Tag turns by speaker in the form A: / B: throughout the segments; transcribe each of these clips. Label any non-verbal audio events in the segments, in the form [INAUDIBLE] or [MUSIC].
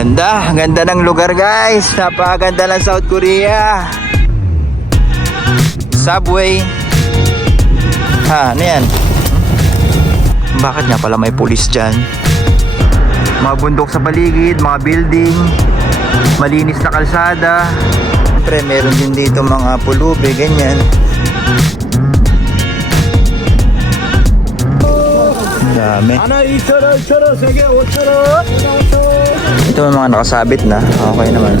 A: Ganda, ganda ng lugar guys. Napakaganda ng South Korea. Subway. Ha, ano yan? Bakit nga pala may pulis dyan? Mga bundok sa paligid, mga building, malinis na kalsada. Siyempre, meron din dito mga pulube, ganyan. Dami.
B: Ana, 2,000, 2,000, 3개, 5,000.
A: Ito may mga nakasabit na. Okay naman.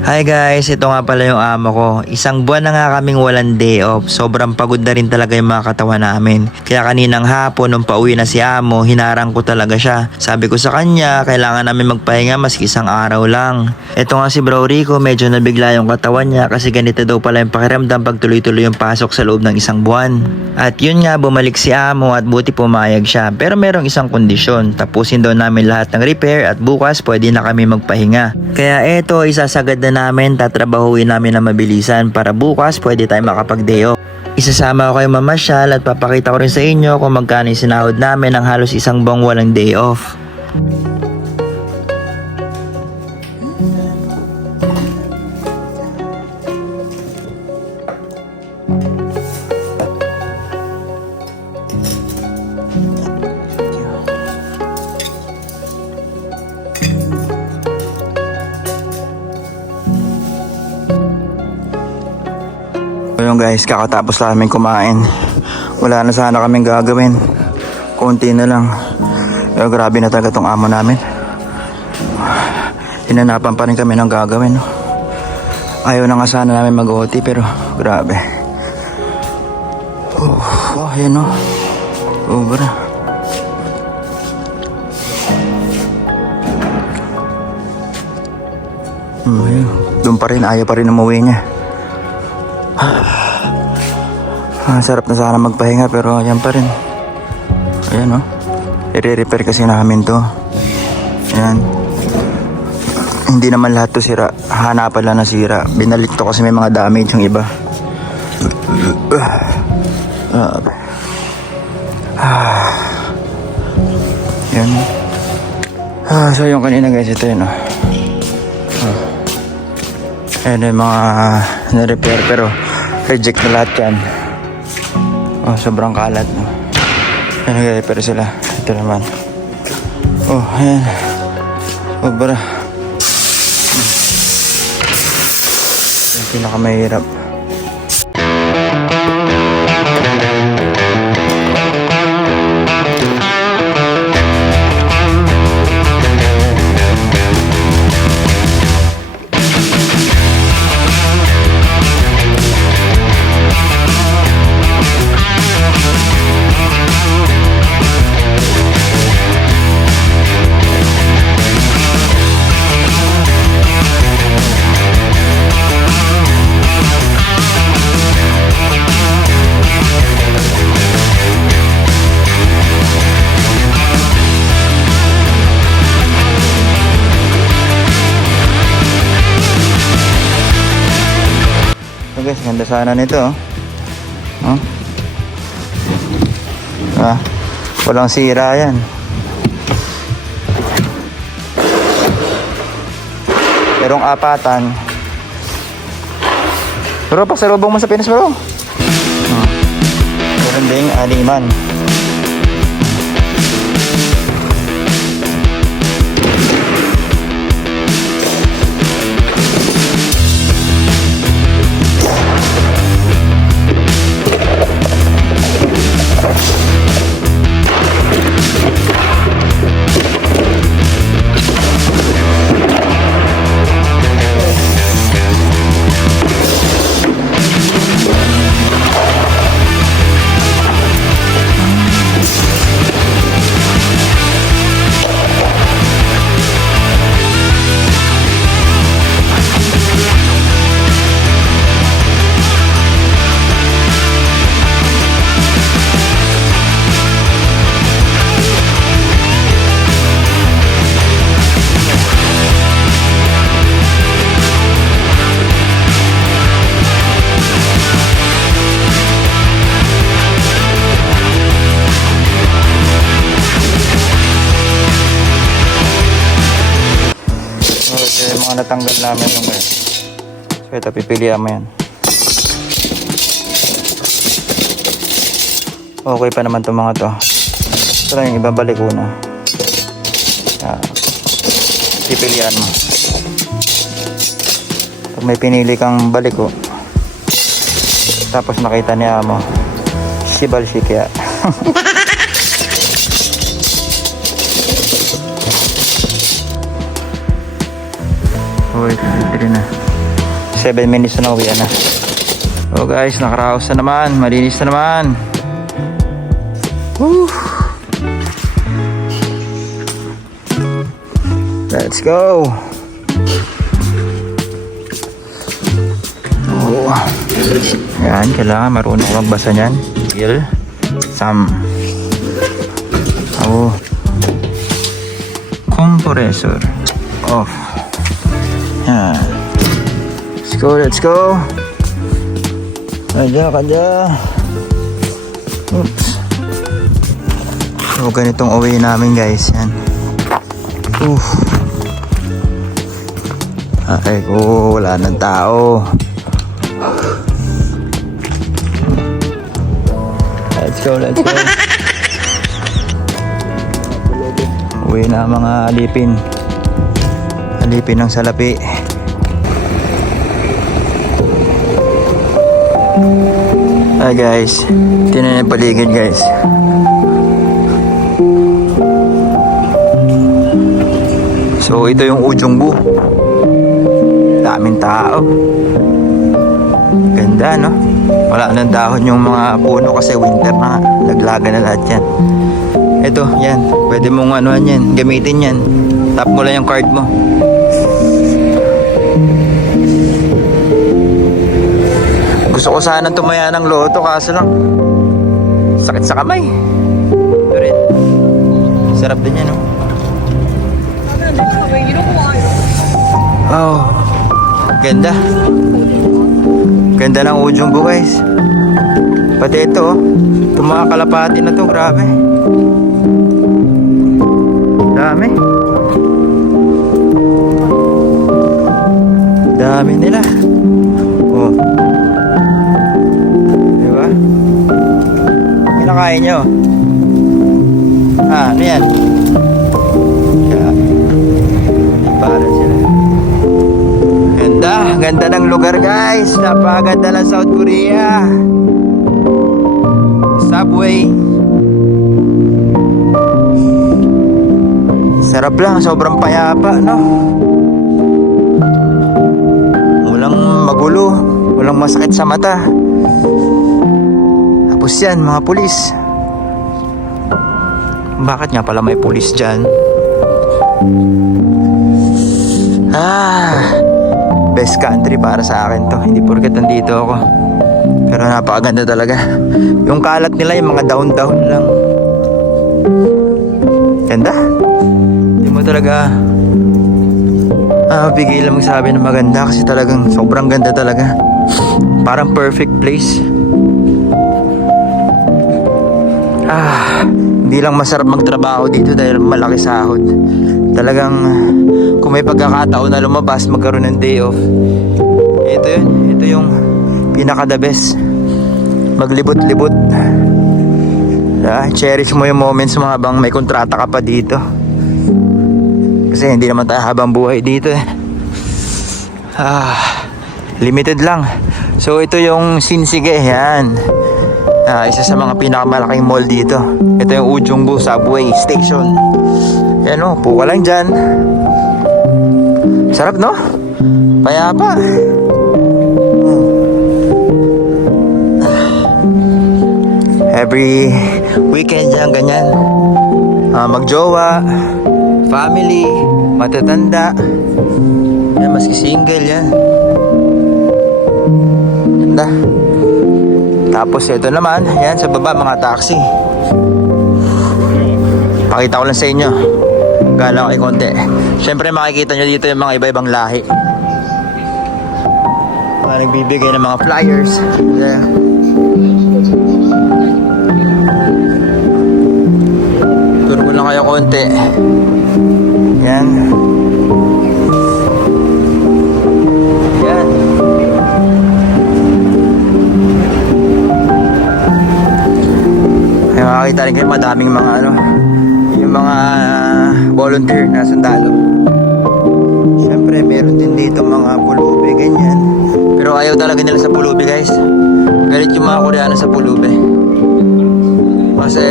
A: Hi guys, ito nga pala yung amo ko. Isang buwan na nga kaming walang day off. Sobrang pagod na rin talaga yung mga katawan namin. Kaya kaninang hapon nung pauwi na si amo, hinarang ko talaga siya. Sabi ko sa kanya, kailangan namin magpahinga maski isang araw lang. Ito nga si Bro Rico, medyo nabigla yung katawan niya kasi ganito daw pala yung pakiramdam pag tuloy-tuloy yung pasok sa loob ng isang buwan. At yun nga, bumalik si amo at buti pumayag siya. Pero merong isang kondisyon, tapusin daw namin lahat ng repair at bukas pwede na kami magpahinga. Kaya eto, isasagad na namin, tatrabahuin namin na mabilisan para bukas pwede tayo makapag-day off. Isasama ko kayo mamasyal at papakita ko rin sa inyo kung magkano yung sinahod namin ng halos isang buwang walang day off. Guys, kakatapos namin kumain. Wala na sana kaming gagawin. Konti na lang. Pero grabe na talaga tong amo namin. Hinanapan pa rin kami ng gagawin. No? Ayaw na nga sana namin mag-OT pero grabe. Oh, oh yan no. Ubra. Hmm. Doon pa rin, ayaw pa rin umuwi niya. Ah, sarap na sana magpahinga pero yan pa rin. Ayan oh. I-repair kasi namin to. Ayan. Hindi naman lahat to sira. Hanapan lang na sira. Binalik to kasi may mga damage yung iba. Ah. Ah. Yan. Ah, so yung kanina guys, ito yun oh. Ah. Ayan yung mga na-repair pero reject na lahat yan. Oh, sobrang kalat. Ayan, nag-repair sila. Ito naman. Oh, ayan. Sobra. Ito yung pinakamahirap. Sana nito. Oh. Oh. Ah, walang sira yan. Pero ang apatan. Pero pasalubong mo sa Pinas bro. Hmm. Meron ding aliman. namin yung guys. So ito, pipilihan mo yan. Okay pa naman itong mga to. Ito lang yung ibabalik ko na. Uh, pipilihan mo. Pag may pinili kang balik ko, tapos nakita niya mo, si Balsikya. [LAUGHS] 4.53 na. 7 minutes na uwi na. Oh guys nakaraos na naman. Malinis na naman. Woo! let's go. Oh. yan kailangan marunong magbasa nyan Gil. Sam. Oh compressor off. Yan. Let's go, let's go. Kadya, kadya. Oops. So, ganitong uwi namin guys. Yan. Oof. Ay ko, wala nang tao. Let's go, let's go. Uwi na mga alipin. Alipin ng salapi. Hi guys. Tinan yung paligid guys. So ito yung Ujungbu. Daming tao. Ganda no? Wala nang dahon yung mga puno kasi winter na. nga. Naglaga na lahat yan. Ito, yan. Pwede mong ano yan, gamitin yan. Tap mo lang yung card mo. Gusto ko sana tumaya ng loto kaso lang sakit sa kamay. Rin. Sarap din yan, no? Oh. Ganda. Ganda ng Ujungbo guys. Pati ito, oh. Itong na to, grabe. Dami. Dami nila. Kinakain nyo. Ah, ano yan? Para sila. Ganda, ganda ng lugar guys. Napakaganda ng South Korea. Subway. Sarap lang, sobrang payapa, no? Walang magulo, walang masakit sa mata. Tapos yan, mga pulis. Bakit nga pala may pulis dyan? Ah, best country para sa akin to. Hindi porket nandito ako. Pero napakaganda talaga. Yung kalat nila, yung mga down-down lang. Ganda. Hindi mo talaga ah, pigilan magsabi na maganda kasi talagang sobrang ganda talaga. Parang perfect place. Ah, hindi lang masarap magtrabaho dito dahil malaki sahod. Talagang kung may pagkakataon na lumabas, magkaroon ng day off. Ito yun, ito yung pinaka the best. Maglibot-libot. Ah, cherish mo yung moments mo habang may kontrata ka pa dito. Kasi hindi naman tayo habang buhay dito eh. Ah, limited lang. So ito yung Sinsige, yan. Ah, isa sa mga pinakamalaking mall dito. Ito yung Ujungbu Subway Station. Yan o, puka lang dyan. Sarap no? Payapa. Every weekend yan, ganyan. Ah, magjowa, family, matatanda. Yan, maski single yan. Ganda. Tapos ito naman, yan sa baba mga taxi. Pakita ko lang sa inyo. Gala ko konti. Siyempre makikita nyo dito yung mga iba-ibang lahi. Mga nagbibigay ng mga flyers. Yeah. Turo ko lang kayo konti. Yan. Makakita rin kayo madaming mga ano, yung mga volunteer na sundalo. Siyempre, meron din dito mga pulubi, ganyan. Pero ayaw talaga nila sa pulubi, guys. Galit yung mga Koreano sa pulubi. Kasi,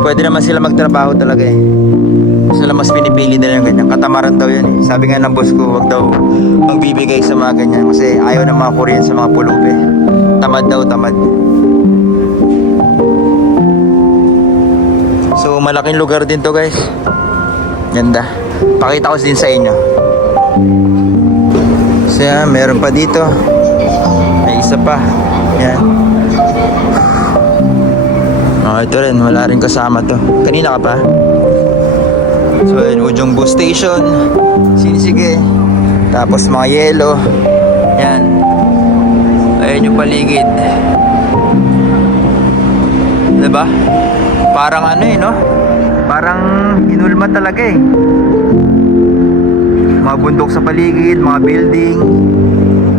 A: pwede naman sila magtrabaho talaga eh. Lang mas pinipili nila yung ganyan. Katamaran daw yun eh. Sabi nga ng boss ko, wag daw magbibigay sa mga ganyan. Kasi ayaw ng mga Korean sa mga pulubi. Tamad daw, tamad. So, malaking lugar din to guys. Ganda. Pakita ko din sa inyo. So, yan, meron pa dito. May isa pa. Yan. Oh, ito rin. Wala rin kasama to. Kanina ka pa? So, yun, Ujong Bus Station. Sinisige. Tapos mga yelo. Yan. Ayan yung paligid. Diba? Parang ano eh, no? Parang inulma talaga eh. Mga bundok sa paligid, mga building,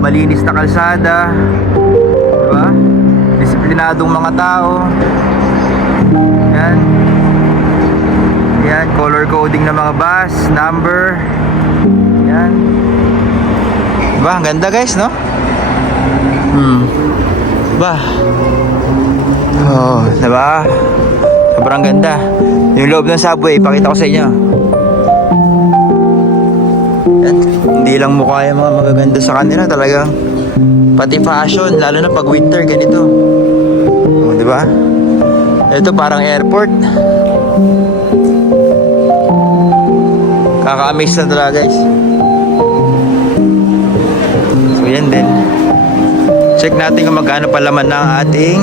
A: malinis na kalsada. Diba? Disiplinadong mga tao. Yan. Yan, color coding ng mga bus, number. Yan. Diba, ang ganda guys, no? Hmm. Diba? Oh, diba? Sobrang ganda. Yung loob ng subway, pakita ko sa inyo. Yan. Hindi lang mukha yung mga magaganda sa kanila, talagang pati fashion, lalo na pag winter, ganito. Oh, di ba? Ito parang airport. Kaka-amaze na talaga guys. So yan din. Check natin kung magkano palaman ng ating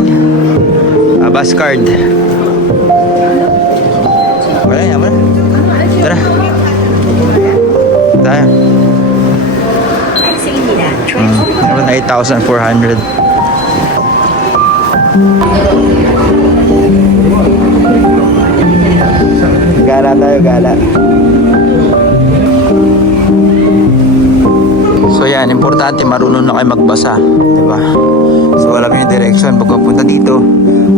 A: ah, bus card. Tayo. Hmm. 8,400. Gala tayo, gala. So yan, importante marunong na kayo magbasa, 'di ba? So alam niyo yung direction pag papunta dito.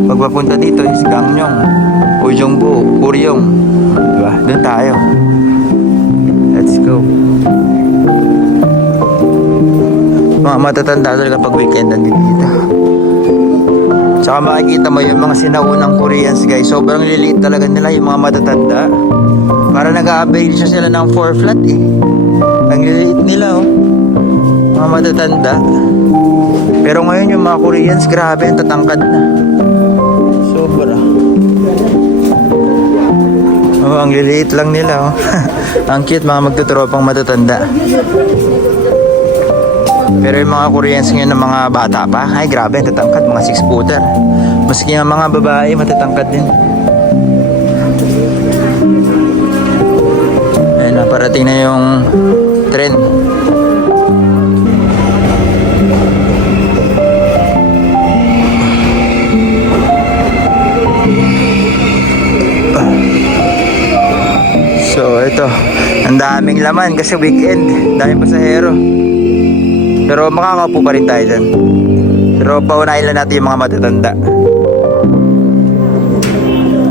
A: Pag papunta dito is Gangneong, Ujongbu, Kuryong, 'di ba? Doon tayo. Go. Mga matatanda talaga pag weekend nandito dito. Tsaka makikita mo yung mga sinaunang Koreans guys, sobrang liliit talaga nila yung mga matatanda. Para nag-a-avail siya sila ng 4 flat eh. Ang liliit nila oh. Mga matatanda. Pero ngayon yung mga Koreans, grabe, ang tatangkad na. Sobra. Oh, ang liliit lang nila oh. [LAUGHS] ang cute mga magtutropang matatanda. Pero yung mga Koreans ngayon ng mga bata pa, ay grabe, ang tatangkad, mga 6 footer. Maski ang mga babae, matatangkad din. Ayun parating na yung tren. So, ito. Ang daming laman kasi weekend. Daming pasahero. Pero makakaupo pa rin tayo dyan. Pero paunahin lang natin yung mga matatanda.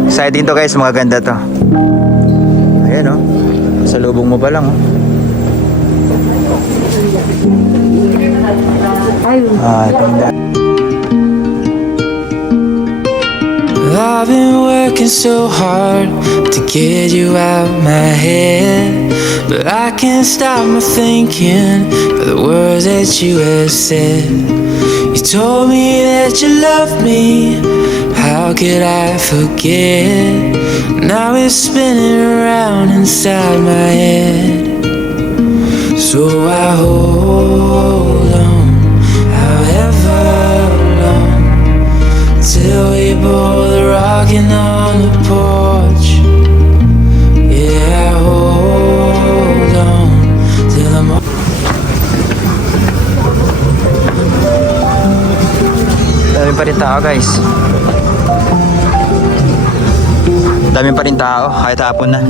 A: Exciting to guys, mga ganda to. Ayan oh. Sa lubong mo pa lang oh. Ah, tinda.
C: I've been working so hard to get you out of my head. But I can't stop my thinking of the words that you have said. You told me that you loved me. How could I forget? Now it's spinning around inside my head. So I hold We both rocking on the porch. Yeah, hold on till morning.
A: Dami pa rin tao guys. Dami pa rin tao kahit hapon na.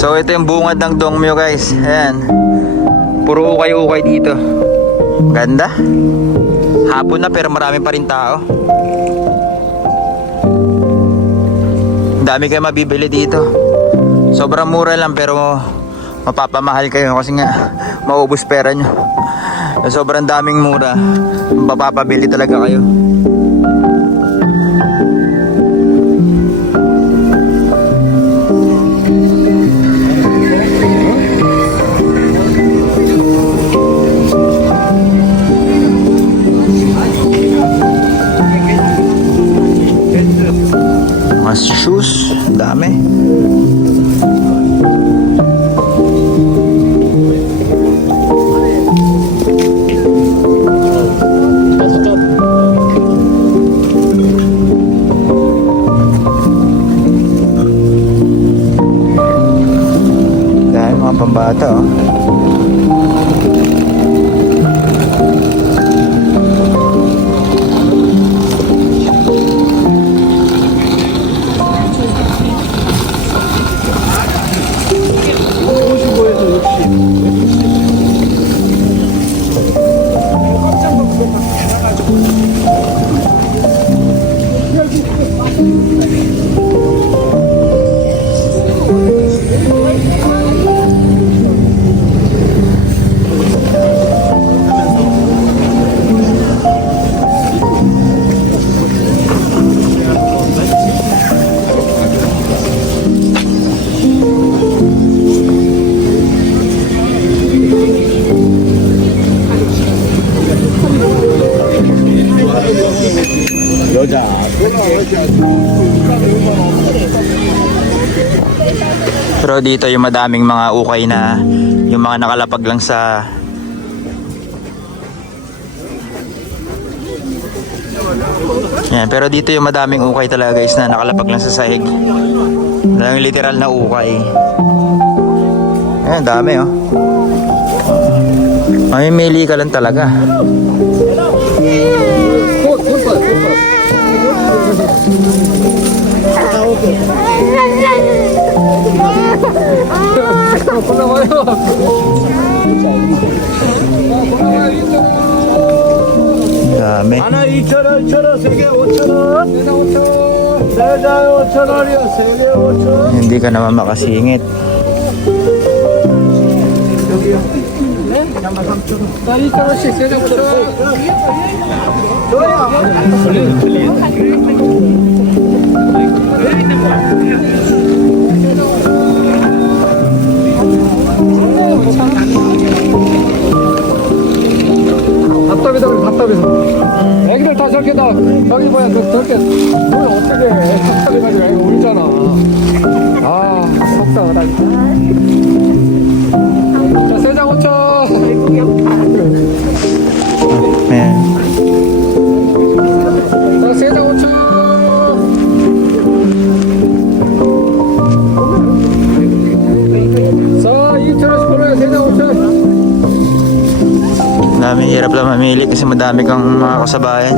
A: Ito yung bungad ng Dongmyo guys. Ayan. Puro ukay-ukay dito. Ganda. Hapon na pero marami pa rin tao. Dami kayo mabibili dito. Sobrang mura lang pero mapapamahal kayo kasi nga [LAUGHS] maubos pera nyo. Sobrang daming mura. Mapapabili talaga kayo. Mga shoes, dami. Pero dito yung madaming mga ukay na yung mga nakalapag lang sa Yan, pero dito yung madaming ukay talaga guys na nakalapag lang sa sahig. Yung literal na ukay. Ayan, dami oh. Mamimili ka lang talaga. Dami.
B: kuna kayo. Dami. Ana 2,000, 2,000, sige 8,000. 8,000. Sige 8,000 yun, sige 8,000.
A: Hindi ka naman makasingit.
B: Thank you. 답답해서 그래, 답답해서. 애기들 다 저렇게 다, 저기 뭐야, 저, 저렇게, 뭘 어떻게 해. 답답해가지고 애기 울잖아. 아, 속상하다니까. 자, 세장 5천.
A: Ayan. Mahirap lang mamili kasi madami kang mga kasabayan.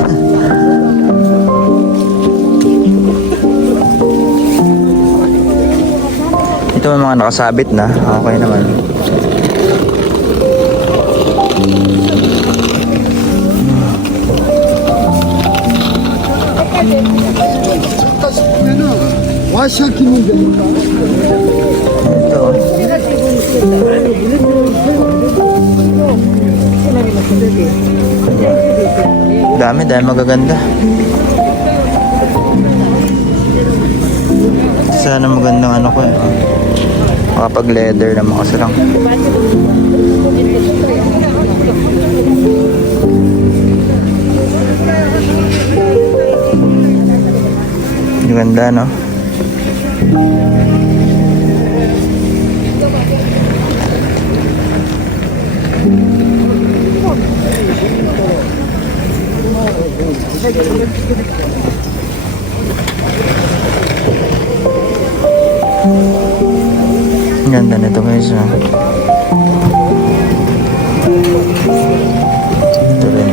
A: Ito may mga nakasabit na. Okay naman. Ito. Dami, dami magaganda. Sana magandang ano ko eh. Makapag leather naman kasi lang. Ang Ganda no? Ang ganda nito guys. Ah. Ito rin.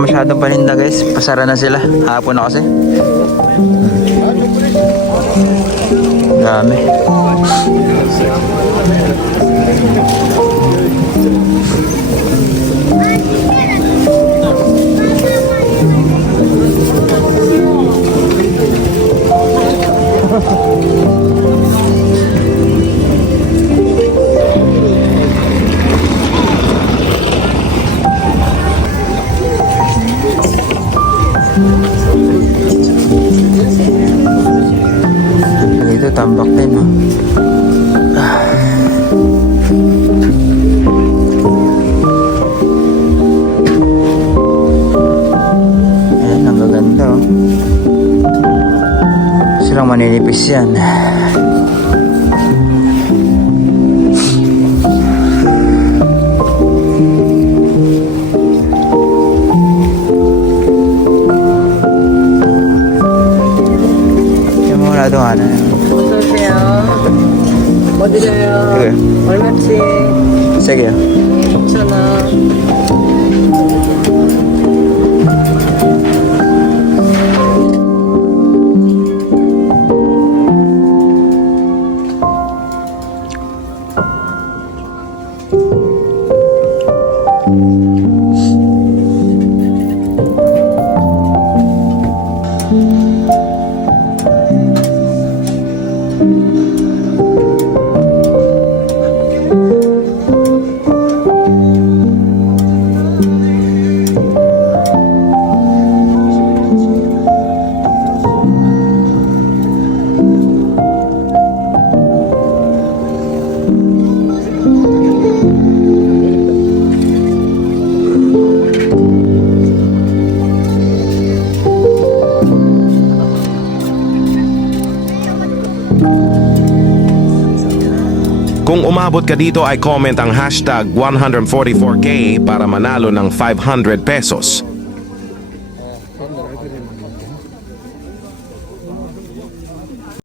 A: Masyadong paninda guys. Pasara na sila. Hapon na kasi.
D: Hmm. Dami. Dami.
A: Come
D: on, come
E: on. umabot ka dito ay comment ang hashtag 144K para manalo ng 500 pesos.